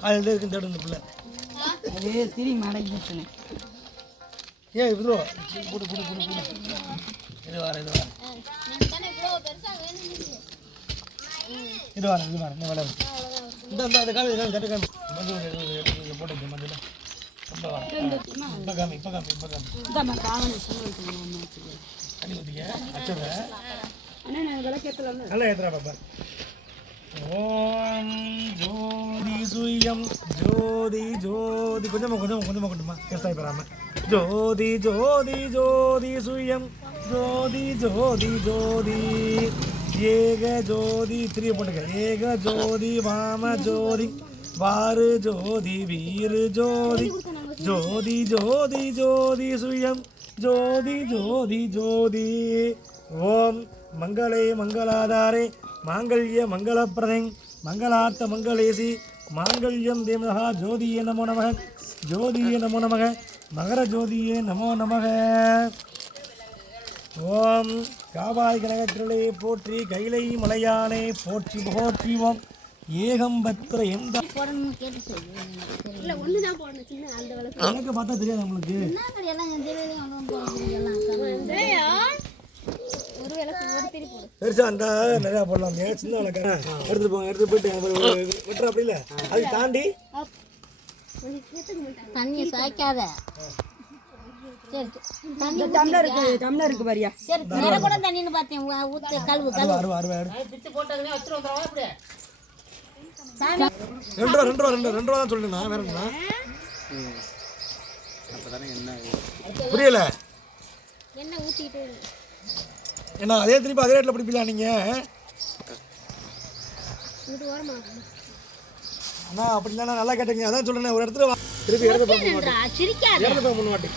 காலையில் இருக்குன்னு தேடும் இந்த பிள்ளை திரி மடங்கி ஏன் இவ்வளோ போட்டு போட்டு போட்டு போட்டு இது வர இது வர இது வர இது வர இந்த வளரும் இந்த அந்த காமி தட்டு காமி மஞ்சள் போட்டு மஞ்சள் ரொம்ப வர இப்போ காமி இப்போ காமி இப்போ காமி தண்ணி ஊற்றிக்க அச்சவை நல்லா ஏற்றுறா பாப்பா ஓம் ஜோதி சுயம் ஜோதி ஜோதி கொஞ்சமாக கொண்டுமா கேஸ்டாகி பெறாமல் ஜோதி ஜோதி ஜோதி சுயம் ஜோதி ஜோதி ஜோதி ஏக ஜோதி திரிய போட்டுக்க ஏக ஜோதி வாம ஜோதி வாரு ஜோதி வீரு ஜோதி ஜோதி ஜோதி ஜோதி சுயம் ஜோதி ஜோதி ஜோதி ஓம் மங்களே மங்களாதாரே மாங்கல்ய மங்களப்பிரதை மங்களார்த்த மங்களேசி மாங்கல்யம் தேவதா ஜோதியே நமோ நமக ஜோதியே நமோ நமக மகர ஜோதியே நமோ நமக ஓம் காவாய் கனகத்திரளே போற்றி கைலை மலையானே போற்றி போற்றி ஓம் ஏகம்பத்திர எந்த எனக்கு பார்த்தா தெரியாது உங்களுக்கு பெருசா அந்த நிறையா போடலாம் சின்ன விளக்க எடுத்துட்டு போங்க எடுத்து போயிட்டு வெட்டுற அப்படி இல்லை அது தாண்டி தண்ணி சாய்க்காத டம்ளர் இருக்கு பாரியா சரி நேர கூட தண்ணின்னு பார்த்தேன் ஊத்து கழுவு கழுவு ரெண்டு ரூபா தான் சொல்லுண்ணா வேற என்ன புரியல என்ன ஊத்திட்டு என்ன அதே திருப்பி அதே ரேட்டில் பிடிப்பீங்களா நீங்கள் அண்ணா அப்படி இல்லைண்ணா நல்லா கேட்டீங்க அதான் சொல்லுண்ணே ஒரு இடத்துல திருப்பி இடத்துல போய் மூணு வாட்டி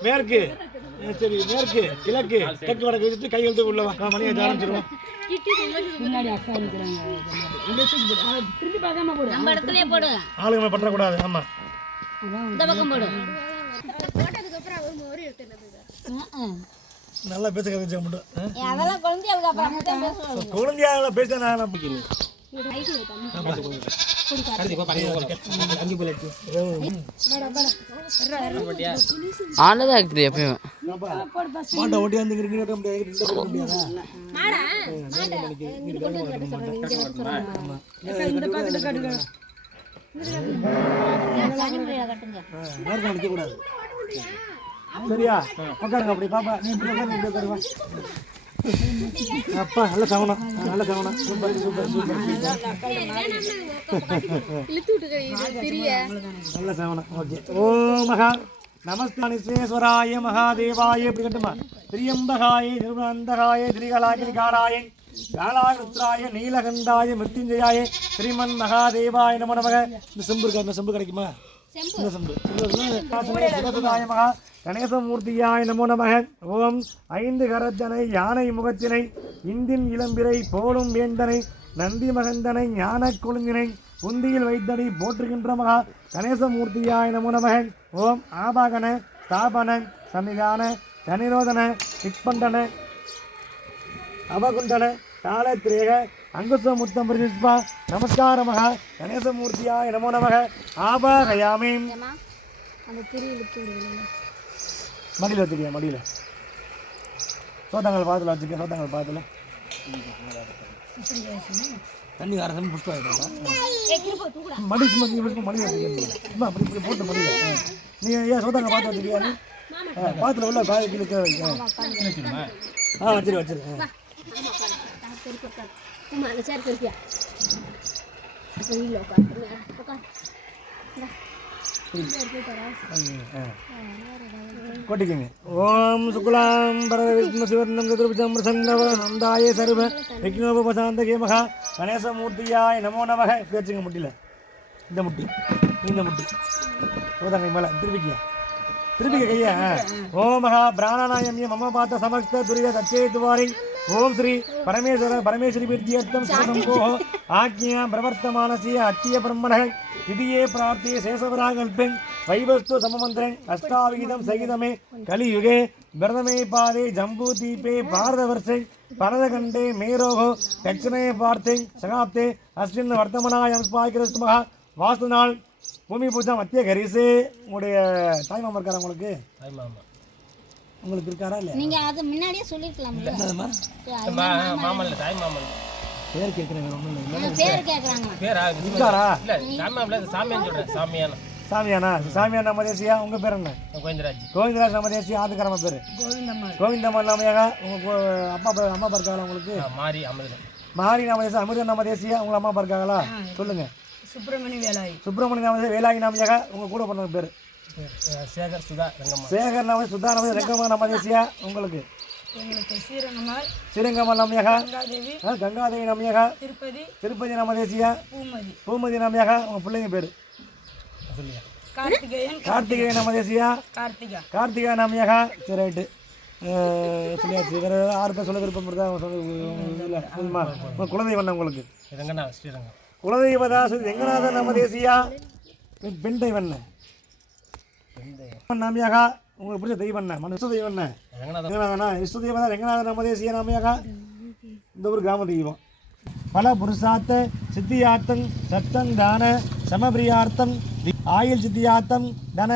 மேற்கு சரி மேற்கு கிழக்கு தெற்கு வடக்கு வச்சுட்டு கை எழுத்து உள்ளவா மணியை ஆரம்பிச்சிருவோம் ஆளுங்க பற்றக்கூடாது ஆமா நல்லா பேச கதைச்சா மட்டும் குழந்தையாக பேச நான் பிடிக்கல ஆனதா இருக்குது எப்பயும் மாட்டை ஓட்டி வந்து கூடாது சரியா உட்காருங்க அப்படி பாப்பா நீ இப்படி உட்காருவா அப்பா நல்ல சவனம் நல்ல சவனம் சூப்பர் சூப்பர் சூப்பர் நல்ல சவனம் ஓகே ஓ மகா நமஸ்தே விஸ்வேஸ்வராய மகாதேவாய இப்படி கட்டுமா திரியம்பகாய நிர்வந்தகாய திரிகலாகிரிகாராய காலாருத்ராய நீலகண்டாய மிருத்யுஞ்சயாய ஸ்ரீமன் மகாதேவாய நமோ நமக இந்த செம்பு இருக்கா இந்த செம்பு கிடைக்குமா இந்த செம்பு சிவசுதாய மகா கணேசமூர்த்தியாய நமோ நமக ஓம் ஐந்து கரத்தனை யானை முகத்தினை இந்தின் இளம்பிரை போலும் வேந்தனை நந்தி மகந்தனை ஞான கொழுந்தினை புந்தியில் வைத்தனை போற்றுகின்ற மகா கணேசமூர்த்தியாய நமோ நமக ஓம் ஆபாகன ஸ்தாபன சன்னிதான சனிரோதன திக்பண்டன அவகுண்டன காலத்திரேக அங்குசமுத்தம் பிரதிஷ்பா நமஸ்கார மகா கணேசமூர்த்தியாய நமோ நமக ஆபாகயாமி மடியில் வச்சுக்கியா மடியில் சோத்தாங்கள் பாத்தில் வச்சுக்க சோத்தாங்கள் பாத்தில் தண்ணி அரசன் புஷ்பம் மடி மடி வச்சுக்கா அப்படி இப்படி போட்டு மடியில் நீ ஏன் சோத்தாங்க பார்த்து வச்சுக்கியா நீ பாத்தில் உள்ள பாதி கீழே வச்சிரு வச்சிரு கொட்டிக்கங்க ஓம் சுக்லாம் பரவிஷ்ணு சிவர்ணம் சதுர்புஜம் பிரசன்னவனந்தாய சர்வ விக்னோபசாந்தகே மகா கணேசமூர்த்தியாய நமோ நமக பேச்சுங்க முட்டியில் இந்த முட்டி இந்த முட்டி சோதாங்க மேலே திருப்பிக்கியா திருப்பி கையா ஓம் மகா பிராணாயாமிய மம பாத்த சமஸ்த துரிய தச்சே துவாரி ஓம் ஸ்ரீ பரமேஸ்வரி வித்யர்த்தம் சம்போ ஆக்ஞா பிரவர்த்தமானசிய அத்திய பிரம்மண திதியே பிரார்த்திய சேஷவராகல்பெண் வைவஸ்து சமமந்திரன் அஷ்டாவிகிதம் சகிதமே கலியுகே பிரதமே பாதே ஜம்பூ தீபே பாரதவர்ஷை பரதகண்டே மேரோகோ தட்சிணே பார்த்தே சகாப்தே அஸ்வின் வர்த்தமனாயம் ஸ்பாய்கிரஸ்து மகா வாஸ்து நாள் பூமி பூஜா மத்திய கரிசு. உங்களுடைய தாய்மாமா இருக்காரா உங்களுக்கு? தாய்மாமா உங்களுக்கு இருக்காரா இல்லை? நீங்க அது முன்னாடியே சொல்லிருக்கலாம்ல. மாமல்ல தாய்மாமன் பேர் கேட்குறேன், வேறு ஒன்றும் இல்லை. பேர் கேக்குறாங்க. பேரா இருக்காரா? இல்ல தாய்மாமல சாமியான்னு சொல்றேன். சாமியானா? சாமியா நம்ம தேசியா. உங்கள் பேர் என்ன? கோவிந்தராஜ். கோவிந்தராஜ் நம்ம தேசியா. ஆதுக்காரமா பேர் கோவிந்தம்மா நாமையாக. உங்கள் அம்மா இருக்காங்களா உங்களுக்கு? மாரி அமிர்த மாரி நாம தேசியா. அமிர்தம் நம்ம தேசியா. உங்கள் அம்மா இருக்காங்களா? சொல்லுங்க. சுப்பிரமணிய நாம வேலாயி நாமையாக. உங்கள் கூட பிறந்த பேர்? சேகர் சுதா ரங்கம்மா. சேகர் நாம சுதா நாம ரங்கம்மா நம்ம தேசியா. உங்களுக்கு? ஸ்ரீரங்கம்மா நாமையாக. கங்காதேவி நாமையாக. திருப்பதி நாம தேசியா. பூமதி நாமையாக. உங்கள் பிள்ளைங்க பேர்? கார்த்திகேயன் நம்ம தேசியா. கார்த்திகா நாமையாக. சரி ரைட்டு சொல்லியாச்சு. வேறு 6 பேர் சொல்ல விருப்பம் சொல்லுமா? உங்கள் குலதெய்வம் உங்களுக்கு? ரங்கநாத ஸ்ரீரங்கம். குலதெய்வதாசு ரெங்கநாதன் நம்ம தேசியா. பெண் தெய்வம் நாமியாக. உங்களுக்கு பிடிச்ச தெய்வம் என்ன? இஷ்ட தெய்வம் என்ன? ரெங்கநாதனா. இஷ்ட தெய்வம் தான் ரெங்கநாதன் நம்ம தேசிய நாமியாக. இந்த ஒரு கிராம தெய்வம். பல புருஷார்த்த சித்தியார்த்தம் சத்தம் தான சமபிரியார்த்தம் ஆயுள் சித்தியார்த்தம் தன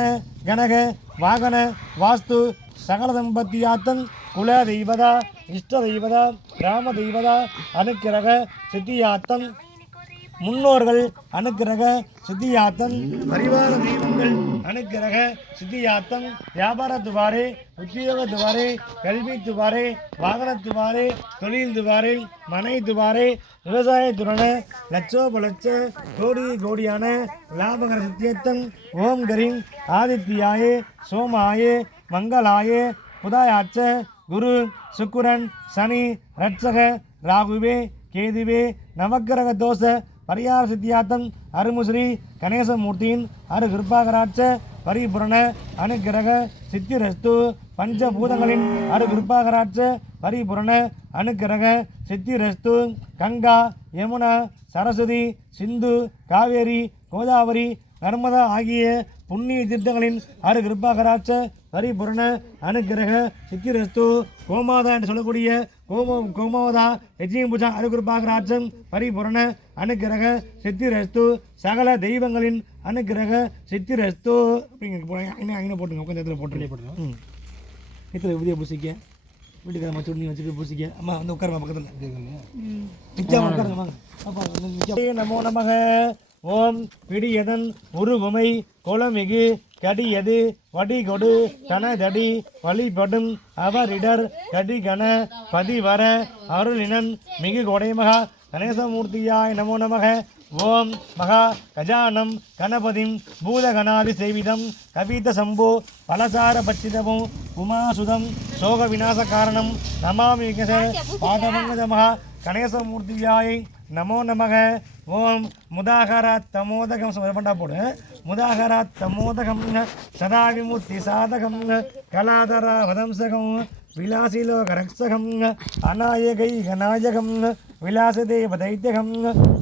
கனக வாகன வாஸ்து சகல தம்பத்தியார்த்தம் குல தெய்வதா இஷ்ட தெய்வதா கிராம தெய்வதா அனுக்கிரக சித்தியார்த்தம் முன்னோர்கள் அனுக்கிரக சித்தியார்த்தம் பரிவார தெய்வங்கள் அனுக்கிரக சித்தியார்த்தம் வியாபார துவாரே உத்தியோக துவாரே கல்வி துவாரே வாகன துவாரே தொழில் துவாரே மனை துவாரே விவசாய துரண லட்சோபலட்ச கோடியான லாபகர சித்தியத்தம் ஓம் கரீம் ஆதித்யாயே சோமாயே மங்களாயே புதாயாச்ச குரு சுக்குரன் சனி ரட்சக ராகுவே கேதுவே நவக்கிரக தோஷ பரியார சித்தியார்த்தம் அருமுஸ்ரீ கணேசமூர்த்தியின் அரு கிருப்பாகராட்ச பரிபுரண அனுக்கிரக சித்திரஸ்து பஞ்சபூதங்களின் அரு கிருப்பாகராட்ச பரிபுரண அனுக்கிரக சித்திரஸ்து கங்கா யமுனா சரஸ்வதி சிந்து காவேரி கோதாவரி நர்மதா ஆகிய புண்ணிய தீர்த்தங்களின் அரு கிருப்பாகராட்ச பரிபூர்ண அனுக்கிரக சித்திரஸ்து கோமாதா என்று சொல்லக்கூடிய கோமாவதா யஜ்யம் பூஜா அரு கிருப்பாகராட்சம் பரிபூர்ண அனுக்கிரக சித்திரஸ்து சகல தெய்வங்களின் அனுக்கிரக சித்திரஸ்து. அப்படிங்க அங்கே போட்டுங்க. உட்காந்து இடத்துல போட்டு இதில் விதியை பூசிக்க வீட்டுக்கார மச்சு நீ வச்சுட்டு பூசிக்க. அம்மா வந்து உட்காருமா பக்கத்தில் நிச்சயம் உட்காருங்க. நமோ நமக. ஓம் பிடியதன் உருவமை கொலமிகு கடியது வடிகொடு கனதடி வழிபடும் அவரிடர் கடிகன பதிவர அருளினன் மிகு கொடைமகா கணேசமூர்த்தியாய் நமோ நமக. ஓம் மகா கஜானம் கணபதிம் பூதகணாதி சேவிதம் கவித சம்போ பலசார பச்சிதமும் உமாசுதம் சோக விநாச காரணம் நமாமி விகச பாதமங்கத மகா கணேசமூர்த்தியாய் நமோ நமக. ஓம் முதாகராத் தமோதகம் பண்ணா போடு. முதாகராத் தமோதகம் சதா விமுத்தி சாதகம் கலாதர வதம்சகம் விலாசிலோகரக்ஷகம் அநாயகை கநாயகம் விலாசதேவ தைத்தியகம்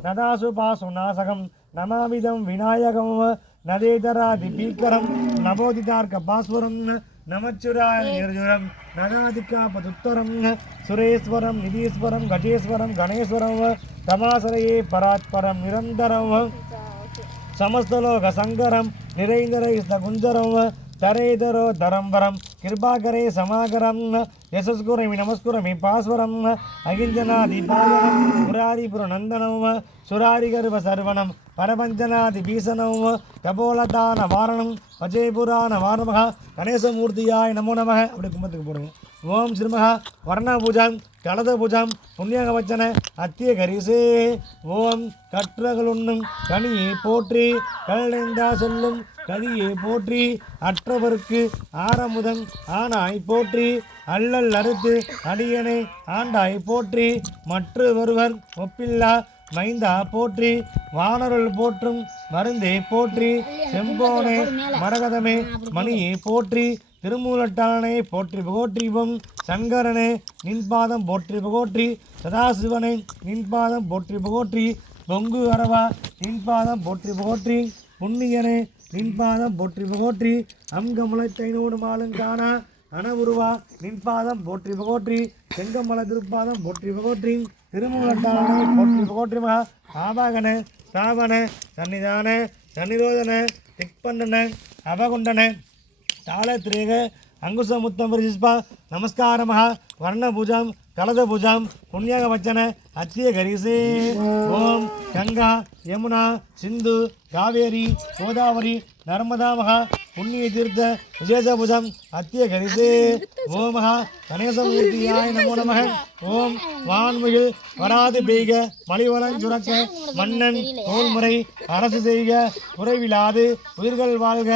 நதாசு பாசுநாசகம் நமாவிதம் விநாயகம் நதேதராதி பீக்கரம் நவோதிதார்க்க பாஸ்வரம் நமச்சுராய நிர்ஜுரம் நனாதிக்காபதுத்தரம் சுரேஸ்வரம் நிதீஸ்வரம் கஜேஸ்வரம் கணேஸ்வரம் தமாசரையே பராத்பரம் நிரந்தரம் சமஸ்தலோக சங்கரம் நிறைந்தரை குஞ்சரம் தரேதரோ தரம்பரம் கிருபாகரே சமாகரம் யசஸ்குரமி நமஸ்குரமி பாஸ்வரம் அகிஞ்சனாதிபாயனம் புராரிபுர நந்தனம் சுராரிகர்வ சர்வனம் பரபஞ்சனாதி பீசனம் கபோலதான வாரணம் வஜேபுரான வாரணமகா கணேசமூர்த்தியாய் நமோ நமக. அப்படி கும்பத்துக்கு போடுங்க. ஓம் ஸ்ரீமகா வர்ண பூஜாம் கலத பூஜாம் புண்ணியக வச்சன அத்திய கரிசே. ஓம் கற்றகளுண்ணும் கனியை போற்றி கல்லெந்தா சொல்லும் கதியை போற்றி அற்றவருக்கு ஆரமுதன் ஆனாய் போற்றி அல்லல் அறுத்து அடியனை ஆண்டாய் போற்றி மற்ற ஒருவர் ஒப்பில்லா மைந்தா போற்றி, வானருள் போற்றும் மருந்தே போற்றி, செம்போனே மரகதமே மணியே போற்றி, திருமூலட்டானே போற்றி புகோற்றிவோம், சங்கரனே நின்பாதம் போற்றி புகோற்றி, சதாசிவனை நின்பாதம் போற்றி புகோற்றி, பொங்கு அரவா நின்பாதம் போற்றி புகோற்றி, புண்ணியனே நின்பாதம் போற்றி புகோற்றி, அங்கமுளைத்தைனோடு மாலுங்கானா அனவுருவா நின்பாதம் போற்றி புகோற்றி, செங்கமல திருப்பாதம் போற்றி புகோற்றி, திருமூலட்டானே போற்றி புகோற்றி மகா ஆபாகன ராவண சன்னிதான சன்னிரோதன திக்பண்டன அபகுண்டன தாளத்திரேக அங்குசமுத்தம் பரிசிஸ்பா நமஸ்காரமஹ வர்ணபூஜாம் கலதபூஜாம் புண்ணியாக வச்சன அத்திய கரிசே. ஓம் கங்கா யமுனா சிந்து காவேரி கோதாவரி நர்மதா மகா புண்ணிய தீர்த்த விசேஷபூஜம் அத்திய கரிசே. ஓமஹ கணேசமூர்த்தியாய நமோ நமக. ஓம் வான்முகில் வராது பெய்க மலிவளம் சுரக்க மன்னன் தோல்முறை அரசு செய்க குறைவிலாது உயிர்கள் வாழ்க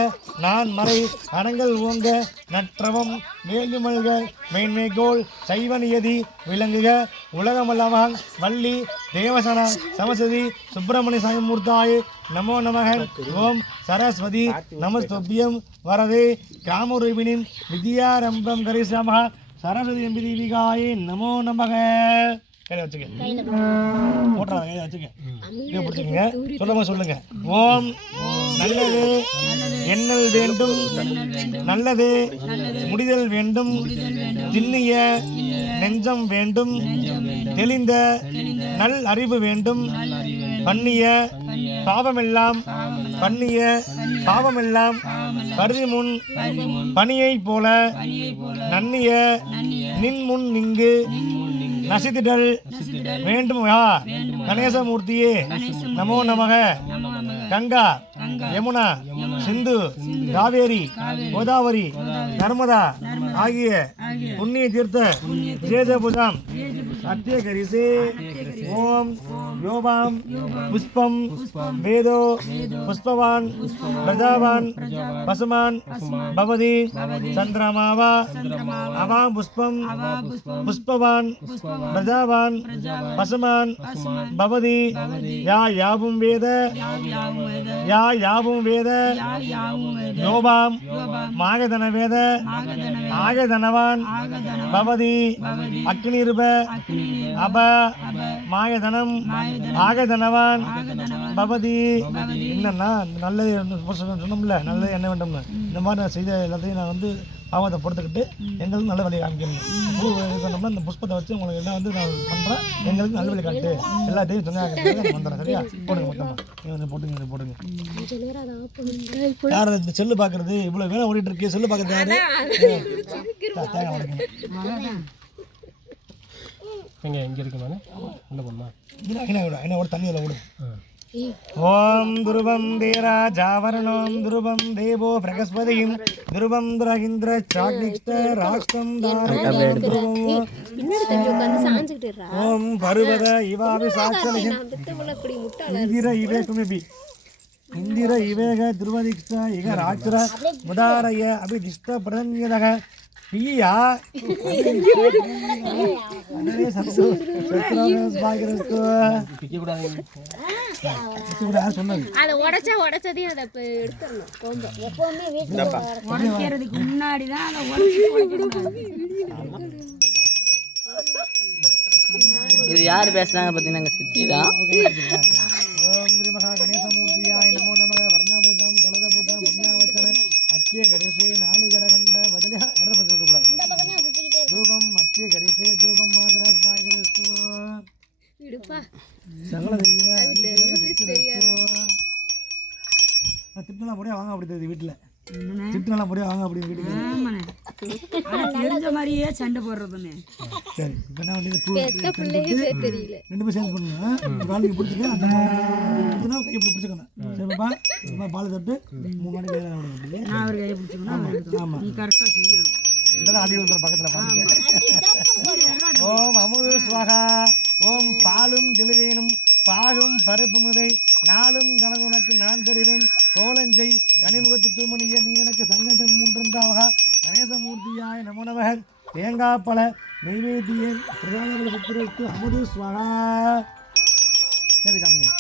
நான் மறை அறங்கள் ஓங்க நற்றவம் வேண்டுமல்க மேன்மைகோள் சைவநியதி விளங்குக உலகமல்லமாக வள்ளி தேவசன சமசதி சுப்பிரமணிய சாமிமூர்த்தாய நமோ நமக. ஓம் சரஸ்வதி நமஸ்துபியம் வரதே காமரூபிணிம் வித்யாரம்பம் கரிசாம சரஸ்வதி எம்பிதிகாயே நமோ நமக. கையில் வச்சுக்க போட்டுறாங்க, கையில் வச்சுக்க, இதை பிடிச்சிக்கங்க, சொல்லுங்க சொல்லுங்க. ஓம் நல்லது எண்ணல் வேண்டும், நல்லது முடிதல் வேண்டும், திண்ணிய நெஞ்சம் வேண்டும், தெளிந்த நல் அறிவு வேண்டும், பண்ணிய பாவமெல்லாம் பண்ணிய பாவமெல்லாம் கருதி முன் பணியை போல நன்னிய நின்முன் இங்கு நசித்திடல் வேண்டும் கணேசமூர்த்தியே நமோ நமக. கங்கா யமுனா சிந்து காவேரி கோதாவரி நர்மதா ஆகிய புண்ணிய தீர்த்த விசேஷ பூஜாம் அத்திய கரிசே. ஓம் யோபாம் புஷ்பம் வேதோ புஷ்பவான் பிரஜாவான் பசுமான் பவதி சந்திரமாவா அவாம் புஷ்பம் புஷ்பவான் பிரஜாவான் பசுமான் பவதி யா யாவும் வேத யா யாவும் வேத யோபாம் மாகதன வேத ஆகதனவான் பவதி அக்னிருப அப மாயதனம் ஆகதனவான் பவதி. என்னன்னா நல்லது சொன்னோம்ல, நல்லது என்ன வேண்டும்னு, இந்த மாதிரி நான் செய்த எல்லாத்தையும் நான் வந்து பாவத்தை பொறுத்துக்கிட்டு எங்களுக்கு நல்ல வழியை காமிக்கணும். பூ சொன்னோம்னா இந்த புஷ்பத்தை வச்சு உங்களுக்கு எல்லாம் வந்து நான் பண்ணுறேன், எங்களுக்கு நல்ல வழி காட்டு எல்லாத்தையும் சொன்னாங்க வந்துடுறேன். சரியா? போடுங்க மொத்தமாக நீங்கள் வந்து போட்டுங்க போடுங்க. யார் இந்த செல்லு பார்க்குறது இவ்வளோ வேலை ஓடிட்டு இருக்கு, செல்லு பார்க்குறது யாரு? தேங்காய் உடைக்கணும். இங்கே இருக்கு நான் என்ன பண்ணா என்ன தண்ணியில் விடு. ஓம் துருவம் தேரா ஜாவரணம் துருவம் தேவோ பிரகஸ்பதியும் துருவம் துரகிந்திர சாக்னிஷ்ட ராஷ்டம் ஓம் பருவத இவாவி சாட்சலிகம் இந்திர இவே குமிபி இந்திர இவேக துருவதிஷ்ட இக ராட்சர முதாரய அபிதிஷ்ட பிரதன்யதக பியா இது யார் பேசுனாங்க பார்த்தீங்கன்னா சித்திதான். ஓம் ஸ்ரீ மகா கணேசமூர்த்தியாய நமோ நமக. வர்ணபூஜம் கலத பூஜம் புண்ணியாவச்சன அத்திய கரிசே நாளிகர கண்ட பதிலியா இடத்த பற்றி சொல்லக்கூடாது. தூபம் அத்திய கரிசே தூபம் மாகராஸ் பாய்கரஸ்து சகல தெய்வ திட்டலாம் போடியா வாங்க அப்படி தெரியுது வீட்டில் திட்டலாம் போடியா வாங்க அப்படி வீட்டுக்கு தெரிஞ்ச மாதிரியே சண்டை போடுறதுன்னு. சரி இப்போ என்ன வந்து ரெண்டு பேரும் சேர்ந்து பண்ணுங்க. காலுக்கு பிடிச்சிக்க அந்த கையை பிடிச்சிக்கணும். சரிப்பா இப்போ பால் தட்டு 3 மணிக்கு நான் அவர் கையை பிடிச்சிக்கணும். ஆமாம் நீ கரெக்டாக செய்யணும். இதெல்லாம் அடி விழுந்துற பக்கத்தில் பார்த்துக்க. ஓம் அமுது ஸ்வாகா. ஓம் பாலும் தெளிவேனும் பாகும் பருப்பு முதை நாளும் கனது உனக்கு நான் தெரிவேன் கோலஞ்சை கனிமுகத்து தூமணிய நீ எனக்கு சங்கத்தை 3 கணேசமூர்த்தியாய நமனவக. தேங்காய் பழ நெய்வேத்தியன் பிரதான சுத்திரத்து அமுது ஸ்வாகா. சரி காமிங்க.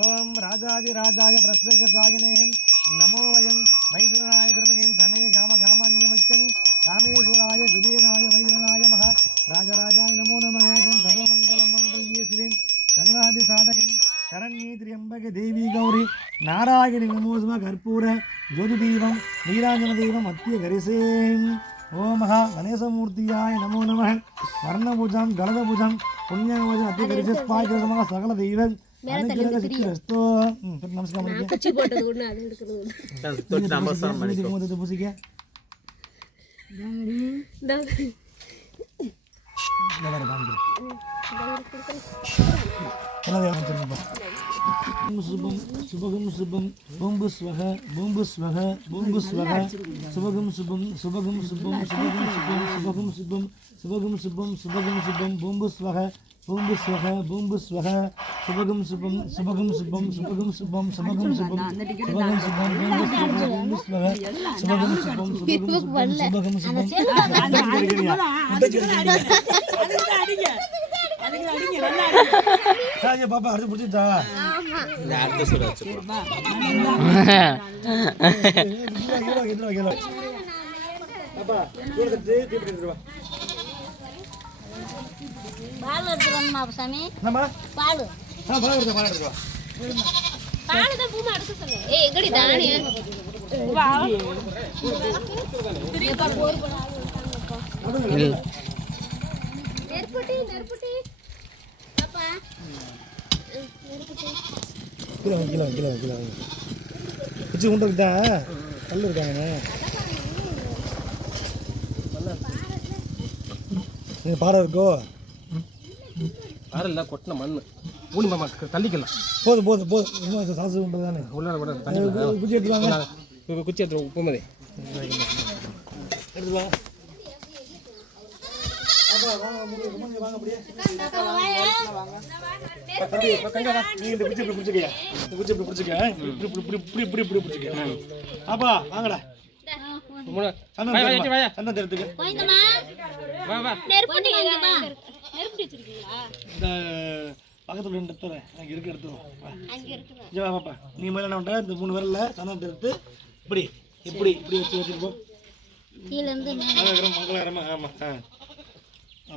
ஓம் ராஜாதி ராஜாய பிரஸ்தக சாகினேம் நமோ வயம் மைசூராய திருமகம் சனே காம காமான்யமச்சம் காமேஸ்வராய குபேராய வைகுணாய மகா ராஜராஜாய நமோ நமः. சர்வமங்கலம் மங்கல்யே சிவே சரணாதி சாதகம் சரண்யே திரியம்பக தேவி கௌரி நாராயணி நமோஸ்ம கற்பூர ஜோதி தீபம் நீராஞ்சன தீபம் மத்திய கரிசேம். ஓம் மகா கணேசமூர்த்தியாய நமோ நமः. வர்ணபூஜம் கலதபூஜம் புண்ணியபூஜம் அத்திய கரிசே ஸ்பாய்கிரமக சகல தெய்வம் அனுகிரக சித்திரஸ்தோ. நமஸ்காரம் பண்ணிக்க. குச்சி போட்டது ஒண்ணு அது எடுக்கிறது தொட்டு நமஸ்காரம் பண்ணிக்க. பூசிக்க. இந்த இந்த வேற காமிக்கிறேன். என்னது ஆரம்பிச்சிருங்கப்பா. சுபம் சுபகம் சுபம் பூம்பு ஸ்வக பூம்பு ஸ்வக பூம்பு ஸ்வக சுபகம் சுபம் சுபகம் சுபம் சுபகம் சுபம் சுபகம் சுபம் சுபகம் சுபம் சுபகம் சுபம் பூம்பு ஸ்வக பூம்பு ஸ்வக பூம்பு ஸ்வக சுபகம் சுபம் சுபகம் சுபம் சுபகம் சுபம் சுபகம் சுபம் சுபகம் சுபம் பூம்பு ஸ்வக பூம்பு ஸ்வக சுபகம் சுபம் சுபகம் சுபம் சுபகம் சுபம் பாப்பா அடுத்து பிடிச்சிட்டா அடுத்த சுட வச்சு பால் எடுத்துருவாங்கம்மா சாமி. என்னம்மா? பால் பால் எடுத்து பால் எடுத்து பால் தான் பூமா எடுக்க சொல்லு. ஏய் எங்கடி தானி நெருப்புட்டி நெருப்புட்டி அப்பா கிலோ கிலோ கிலோ கிலோ வச்சு கொண்டு வந்துட்டா கல் இருக்காங்க. நீங்கள் பாறை இருக்கோ பாறை இல்லை கொட்டின மண் ஊனி மாமா தள்ளிக்கலாம். போதும் போதும் போதும் இன்னும் சாசு கொண்டு தானே உள்ள கூட தள்ளி குச்சி எடுத்துவாங்க. குச்சி எடுத்து உப்புமதி எடுத்துவா. வாங்க அப்படியே அப்பா வாங்கடா சந்தனத்தை எடுத்துக்க. நெருப்புட்டி வாங்கப்பா. நெருப்புட்டி வச்சிருக்கீங்களா? இந்த பக்கத்தில் ரெண்டு எடுத்துற எனக்கு இருக்கு எடுத்துருவோம். அங்க இருக்குது. ஜி வாப்பா நீ மேலே என்ன பண்ணுற இந்த 3 விரல்ல சந்தனத்தை எடுத்து இப்படி இப்படி இப்படி வச்சு வச்சுருப்போம். கீழே இருந்து மங்களகரம் மங்களகரமா ஆமாம்.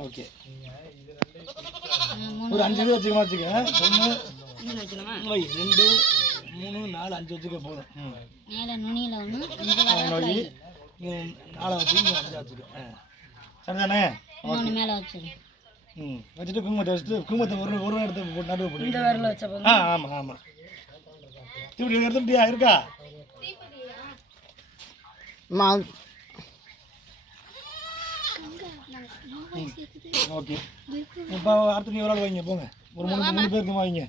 ஓகே ஒரு 5 இது வச்சுக்கமா வச்சுக்க. 1 வை 2 3 4 5 வச்சுக்க போதும். மேலே நுனியில் ஒன்று 4 வச்சு 5 வச்சுக்க. சரிதானே? இன்னொன்று மேலே வச்சுரு. வச்சுட்டு குங்குமத்தை வச்சுட்டு குங்குமத்தை ஒரு இடத்துக்கு போட்டு நடுவு போட்டு இந்த வரல வச்ச ஆமாம் ஆமாம். இப்படி எடுத்துட்டியா இருக்கா? ஓகே இப்போ அடுத்து நீ ஒரு ஆள் வைங்க போங்க. ஒரு 3 பேருக்கு வைங்க.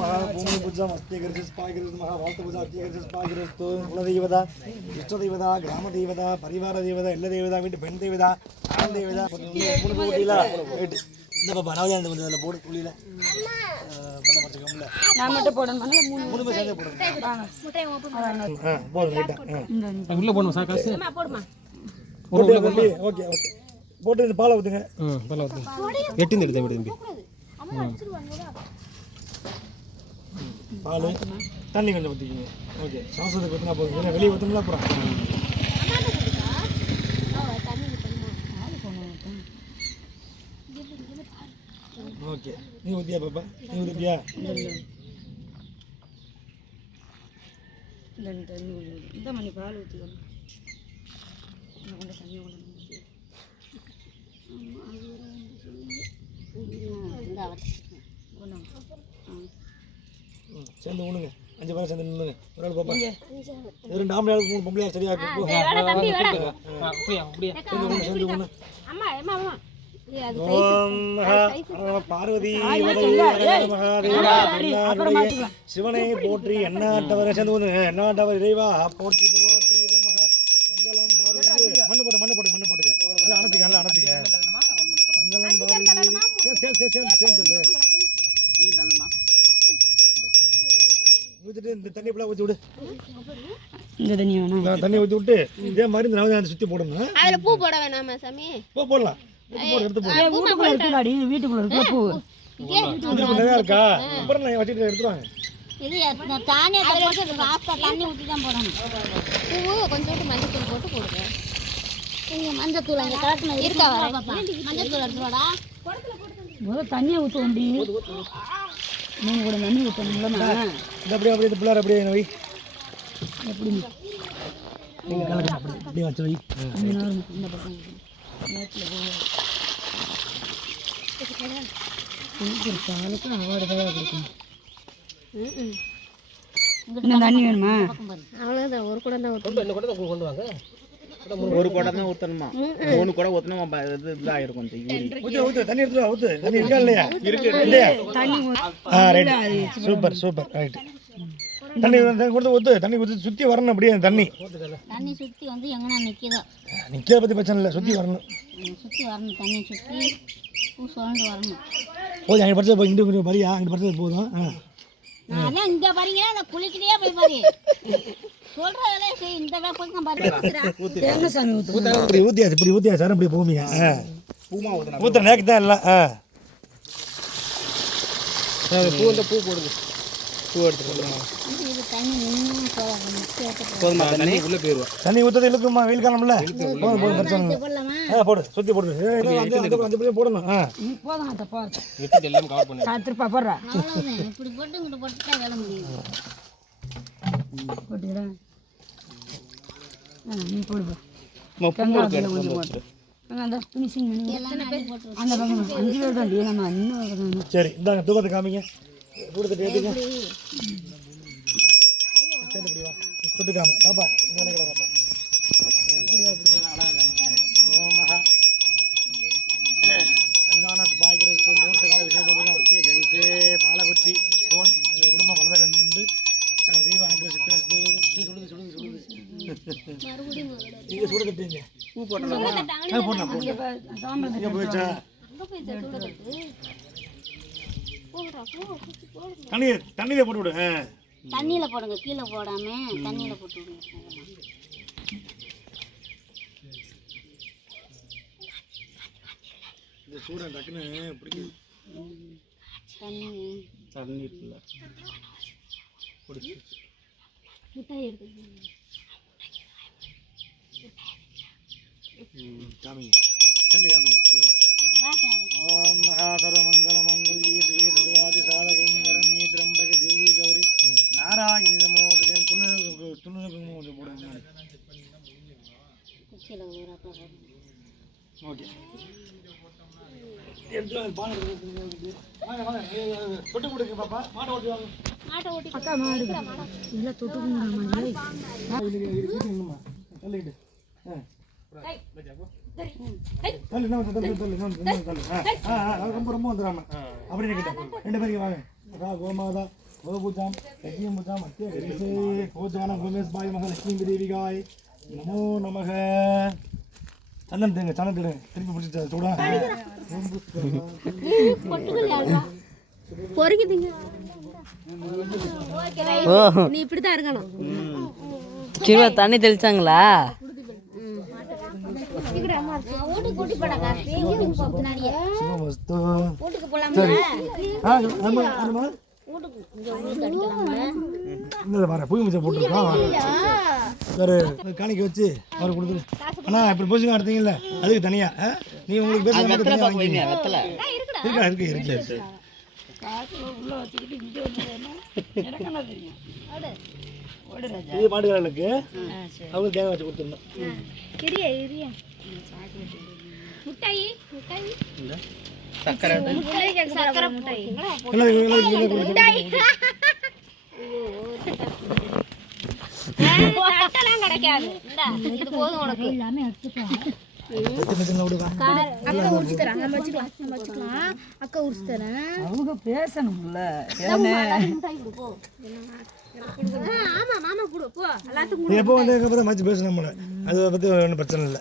மகா பூமி பூஜா மஸ்தி கரிசி ஸ்பாகிரஸ் மகா வாஸ்து பூஜா அத்திய கரிசி ஸ்பாகிரஸ் குலதெய்வதா இஷ்ட தெய்வதா கிராம தெய்வதா பரிவார தெய்வதா எல்லா தெய்வதா வீட்டு பெண் தெய்வதா ஆண் தெய்வதா குடியில இந்த பாப்பா நவஜானந்த கொஞ்சம் அதில் போடு குழியில் பண்ண வச்சுக்கோங்கள. நான் மட்டும் போடணும். 3 பேர் சேர்ந்தே போடுங்க. போதும் லைட்டாக உள்ளே போடணும் சார் காசு ஓகே ஓகே போட்டு இந்த பாலை ஊற்றுங்க. பாலை ஊற்றுங்க. எட்டிந்து எடுத்து எப்படி தம்பி பால் தண்ணி கொஞ்சம் ஊற்றிக்கிங்க. ஓகே சாசத்துக்கு ஊற்றினா போதும். ஏன்னா வெளியே ஊற்றுங்களா அப்புறம் ஓகே. நீ ஊற்றியா பாப்பா? நீ ஊற்றியா? இந்த மணி பால் ஊற்றிக்கணும். சேர்ந்து ஊனுங்க. 5 பேரை சேர்ந்து நின்னுங்க. ஒரு ஆள் பாப்பா 2 ஆம்பளை 3 பொம்பளை சரியா இருக்கு. சேர்ந்து ஊனு. பார்வதி சிவனை போற்றி எண்ணாட்டவரை சேர்ந்து ஊனுங்க. எண்ணாட்டவர் இறைவா போற்றி போற்றி மகா மங்களம் பார்வதி. மண்ணு போட்டுக்க அணைச்சிக்க நல்லா அணைச்சிக்க. மங்களம் பார்வதி சேர்ந்து ஊற்றிட்டு இந்த தண்ணி ஃபுல்லாக ஊற்றி விடு. இந்த தண்ணி வேணும். நான் தண்ணி ஊற்றி விட்டு இதே மாதிரி இந்த நவதானியத்தை சுற்றி போடணும். அதுல பூ போட வேணாமா சாமி? போடலாம். எடுத்து போடு. வீட்டுக்குள்ள இருக்குடாடி, வீட்டுக்குள்ள இருக்க பூ. இது நிறையா இருக்கா? அப்புறம் நான் வச்சுட்டு எடுத்துருவாங்க. இது தானியத்தை போட்டு லாஸ்ட்டாக தண்ணி ஊற்றி தான் போடணும். பூ கொஞ்சோண்டு மஞ்சள் போட்டு போடுங்க. இங்கே மஞ்சத்தூள் அங்கே கலக்குனது இருக்கா வர? மஞ்சத்தூள் எடுத்துவாடா. முதல்ல தண்ணியை ஊற்ற வேண்டி 3 குடம் தண்ணி ஊற்றணும்ல. இந்த அப்படியே அப்படியே பிள்ளார் அப்படியே வை. எப்படி நீங்கள் கலக்கணும் அப்படி அப்படியே வச்சு வை. இந்த பக்கம் பாலுக்கு அவார்டு தான் கொடுக்கணும். இன்னும் தண்ணி வேணுமா? அவ்வளோதான், ஒரு குடம் தான் ஊற்றணும். என்ன கூட கொண்டு வாங்க. ஒரு குடம் தான் ஊற்றணுமா? 3 குடம் ஊற்றினா இது இதாகிருக்கும். ஊற்று தண்ணி எடுத்துருவா. ஊற்று தண்ணி இருக்கா இல்லையா? இருக்கு இல்லையா? தண்ணி ரைட். Super super right. தண்ணி கொடுத்து ஊற்று. தண்ணி ஊற்றி சுற்றி வரணும். அப்படியே தண்ணி தண்ணி சுற்றி வந்து எங்கன்னா நிற்கிதோ நிற்கிறத பற்றி பிரச்சனை இல்லை. சுற்றி வரணும். சுற்றி வரணும். தண்ணி சுற்றி பூ சுரண்டு வரணும். போதும். அங்கே படிச்சது போய் இங்கே கொஞ்சம் வரியா? அங்கே படிச்சது போதும். அதான் இங்கே பாருங்க, நான் குளிக்கிட்டே போய் பாரு சொல்கிற வேலையை செய். இந்த வேலை போய் நான் பாரு. தேங்காய் சாமி ஊற்று. இப்படி ஊற்றியாச்சு. இப்படி ஊற்றியாச்சு. சார் இப்படி போவீங்க. பூமா ஊற்றினா ஊற்ற நேக்கு தான் இல்லை. பூ இந்த பூ போடுங்க. பூ எடுத்துக்கலாம். இது தண்ணி இன்னும் போடணும். போதுமா தண்ணி? உள்ளே போயிடுவா. தண்ணி ஊற்றது இழுக்குமா? வெயில் காலம்ல போதும் போதும் பிரச்சனை இல்லை. போடலாமா? போடு. சுற்றி போடு. அந்த போடணும். போதும் அத்தை போ. விட்டு எல்லாம் கவர் பண்ணு. திருப்பா போடுறா. அவ்வளோதான். இப்படி போட்டு இங்கிட்ட போட்டுட்டா வேலை முடியும். போட்டுக்கிறா. நீ போடுப்பா. பூ எடுத்து அந்த ஃபினிஷிங் பண்ணி எல்லாமே அள்ளி போட்டுருவோம். அந்த பக்கம் 5 பேர் தான் நம்ம இன்னும் சரி இந்தாங்க தூக்கத்தை காமிங்க. தூக்கத்தை ஏற்றுங்க. சரி இப்படி வா. சுட்டுக்காம பாப்பா இங்கே நினைக்கிறேன் பாப்பா. ஓம் மகா கங்கான சுபாய்கிறது மூர்த்த கால விசேஷபுரம் வத்திய கரிசே பாலகுச்சி போன் குடும்பம் வளர கண்டு சகல தெய்வ அனுகிரக சித்திரஸ்து. சுடுது சுடுது சுடுது. நீங்கள் சுட தட்டுங்க. பூ போட்டலாம். போடலாம் சாம்பல் இங்கே போயிடுச்சா? தண்ணியில போட்டு விடு. தண்ணியில் போடுங்க. கீழே போடாம தண்ணியில் போட்டு விடுங்க. இந்த சூட டக்குன்னு பிடிக்குது. தண்ணி இருக்குல்ல மிட்டாய் எடுத்து காமிங்க. சேர்ந்து காமிங்க. ஓம் மகா சர்வமங்கல மங்கல்யே ஸ்ரீ சர்வாதி சாதகங்கரண்யே திரம்பக தேவி கௌரி நாராயணி நமோதே. துணு கொஞ்சம் போடுங்க. குச்சியில் ஊறாப்பா. ஓகே எடுத்து பானை வாங்க வாங்க. தொட்டு கொடுங்க பாப்பா. மாட்டை ஓட்டி வாங்க. மாட்டை ஓட்டி அக்கா மாடு இல்லை தொட்டுக்குங்க மாடு. இருக்குங்கம்மா தள்ளிட்டு. தள்ளு ரொம்ப ரொம்ப வந்துடாம அப்படி இருக்கட்டும். 2 பேருக்கு வாங்க. கோமாதா கோபூஜாம் லட்சுமி பூஜாம் அத்திய கரிசே கோஜானம் கோமேஷ் பாய் மக லட்சுமி தேவிகாய் நமோ நமக. சந்தனம் தேங்க. சந்தனம் தேங்க. திருப்பி பிடிச்சி சூடா பொறுக்குதுங்க. நீ இப்படிதான் இருக்கணும். கிலோ தண்ணி தெளிச்சாங்களா? வீட்டுக்கு கூட்டி போடா காசு. பின்னாடியே சுபமஸ்து. வீட்டுக்கு போகலாமா? வீட்டுக்கு இங்கே வீட்டுக்கு அடிக்கலாம்ல. இல்லை வர புய் மிச்சம் போட்டுருக்கோம். வேறு காணிக்க வச்சு அவர் கொடுத்துரு. ஆனால் இப்படி பூசிங்க எடுத்தீங்கல்ல அதுக்கு தனியாக நீ உங்களுக்கு பேச இருக்கா இருக்கு இருக்கு. இது மாடுகளுக்கு அவங்க தேவை வச்சு கொடுத்துருந்தோம். மிட்டாய் மிட்டாய் சக்கரை சக்கரை மிட்டாய் தட்டெல்லாம் கிடைக்காது. இது போதும் உனக்கு. அக்கா உரிச்சு தரேன். அவங்க பேசணும்ல. ஆமா மாமா கொடு போ. எல்லாத்துக்கும் நீ எப்போ வந்து எங்கே மச்சு பேசணும் நம்மளை அதை பற்றி ஒன்றும் பிரச்சனை இல்லை.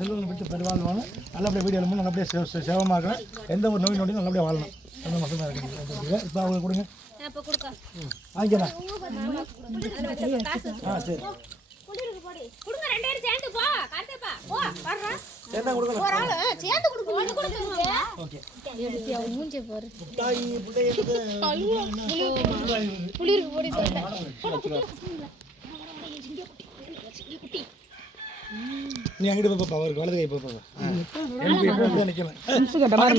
செல்வங்களை விட்டு பெருவாழ்வாங்க. நல்லபடியாக வீடியோ எழுமோ நல்லபடியாக சேவமாக எந்த ஒரு நோய் நோடியும் நல்லபடியாக வாழலாம். அந்த மக்கள் தான் இருக்குது. இப்போ அவங்க கொடுங்க. அப்ப கொடுக்க வாங்கிக்கலாம் சரி கொடுங்க 2 பேரும் சேர்ந்து போ கார்த்திப்பா போ வர்றா என்ன கொடுக்கலாம் ஒரு ஆளு சேர்ந்து கொடுங்க ஓகே மூஞ்சி பாரு முட்டாய் புள்ளை எடுத்து புளிருக்கு போடி சொல்ல நீ அங்கிட்டு போய் பாப்பா அவருக்கு வலது கை போய் பாப்பா எம்பி எப்போ நிக்கலாம் அவர்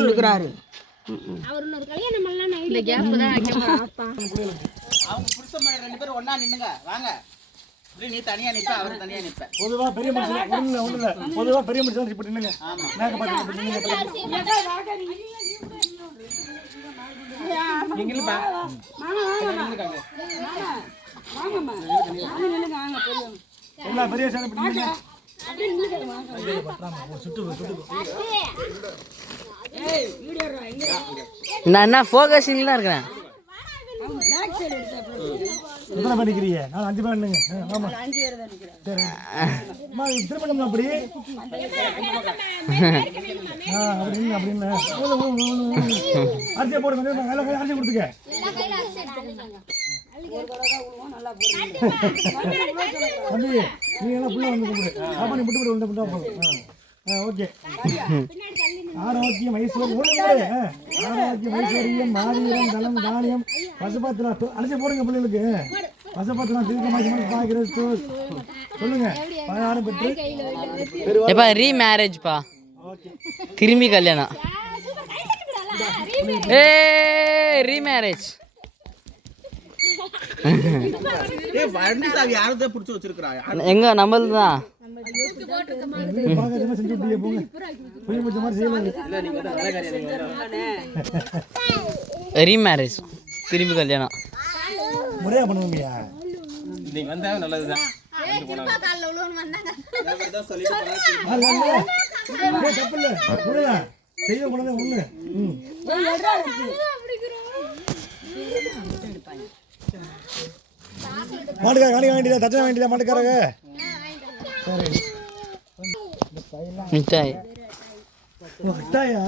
இன்னொரு கல்யாணம் பண்ணலாம் இல்ல கேப் தான் வைக்க அவங்க புருஷன் மாதிரி 2 பேரும் ஒண்ணா நின்னுங்க வாங்க நீ தனியா நிப்ப அவர் தனியா நிப்ப பொதுவா பெரிய மனுஷன் ஒண்ணு இல்ல பொதுவா பெரிய மனுஷன் இப்படி நின்னுங்க மேக்க பாத்து இப்படி நின்னுங்க எங்கிலும் பா எல்லா பெரிய சார் இப்படி நின்னுங்க நான் என்ன ஃபோகஸிங்ல இருக்கேன். எத்தனை பேர் நிக்கிறீங்க? நான் 5 பேர் நின்னுங்க. ஆமா 5 பேர் தான் நிக்கிறேன். சரி அம்மா திருமணம் அப்படி அப்படின்னு அரிசியை போடுங்க எல்லாம் அரிசி கொடுத்துக்க தம்பி நீ எல்லாம் ஃபுல்லாக வந்து கும்பிடு அப்பா நீ விட்டு விட்டு விட்டு போதும் ஓகே ஆரோக்கியம் ஐஸ்வர்யம் ஆரோக்கியம் ஐஸ்வர்யம் மாவீரம் தலம் தானியம் பசுபத்திரம் அரிசி போடுங்க பிள்ளைகளுக்கு பசுபத்திரம் தீர்க்கமாக பார்க்கிறது சொல்லுங்க 16 பெற்று எப்பா ரீமேரேஜ்ப்பா திரும்பி கல்யாணம் ஏ ரீமேரேஜ் வண்டி சாவி யாரதான் புடிச்சு வச்சிருக்கா எங்க நம்மளது தான் செஞ்சு போங்க புரிய முடிச்ச மாதிரி செய்யலாம் ரீமேரேஜ் திரும்பி கல்யாணம் முறையா பண்ணுவீங்கயா நீங்க வந்தா நல்லதுதான் தப்பு இல்லை செய்ய கூடாது ஒண்ணு மாட்டுக்கார காணிக்க வேண்டியதா தச்சன வேண்டியதா மாட்டுக்காரங்க சரி மிட்டாய் மிட்டாயா